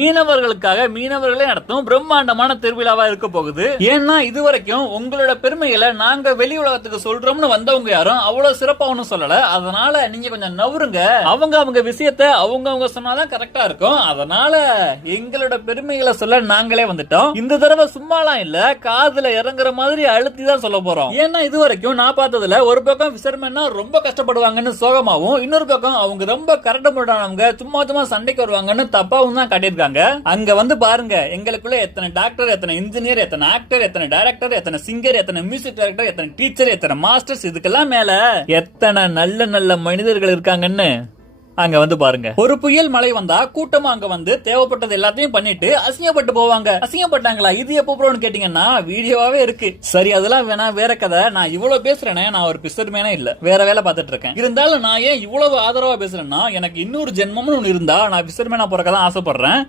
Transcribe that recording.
மீனவர்களுக்காக மீனவர்களே நடத்தும் பிரம்மாண்டமான திருவிழாவா இருக்க போகுது. ஏன்னா இதுவரைக்கும் உங்களோட பெருமைகளை நாங்க வெளி உலகத்துக்கு சொல்றோம்னு வந்தவங்க யாரும் அவ்வளவு சிறப்பா ஒன்னும் சொல்லல. அதனால நீங்க கொஞ்சம் நவருங்க. அவங்க விஷயத்த அவங்க சொன்னாதான் கரெக்டா இருக்கும். அதனால எங்களோட பெருமைகளை சொல்ல நாங்களே வந்துட்டோம். இந்த தடவை சும்மாலாம் இல்ல, காதுல இறங்குற மாதிரி அழுத்தி தான் சொல்ல போறோம். ஏன்னா இதுவரைக்கும் நான் பார்த்ததுல ஒரு பக்கம் விசர்மன்னா ரொம்ப கஷ்டப்படுவாங்கன்னு சோகமாவும், இன்னொரு பக்கம் அவங்க ரொம்ப கரண்ட் முட்டானவங்க சும்மா சண்டைக்கு வருவாங்கன்னு தப்பாவும் தான் காட்டியிருக்காங்க. அங்க வந்து பாருங்க, எங்களுக்குள்ள எத்தனை டாக்டர், எத்தனை இன்ஜினியர், எத்தனை ஆக்டர், எத்தனை டைரக்டர், எத்தனை சிங்கர், எத்தனை மியூசிக் டைரக்டர், எத்தனை டீச்சர், எத்தனை மாஸ்டர்ஸ், இதுக்கெல்லாம் மேல எத்தனை நல்ல நல்ல மனிதர்கள் இருக்காங்கன்னு அங்க வந்து பாருங்க. ஒரு புயல் மழை வந்தா கூட்டமா அங்க வந்து தேவைப்பட்டது எல்லாத்தையும் பண்ணிட்டு அசிங்கப்பட்டு போவாங்க. அசிங்கப்பட்டாங்களா? இது எப்போ ப்ரோன்னு கேட்டீங்கன்னா வீடியோவாவே இருக்கு. சரி, அதெல்லாம் வேணா, வேற கதை. நான் இவ்வளவு பேசுறேனே, நான் ஒரு பிசர்மேனே இல்ல, வேற வேலை பார்த்துட்டு இருக்கேன். இருந்தாலும் நான் ஏன் இவ்வளவு ஆதரவா பேசுறேன்னா, எனக்கு இன்னொரு ஜென்மம்னு ஒண்ணு இருந்தா நான் பிசர்மேனா பிறக்கதான் ஆசைப்படுறேன்.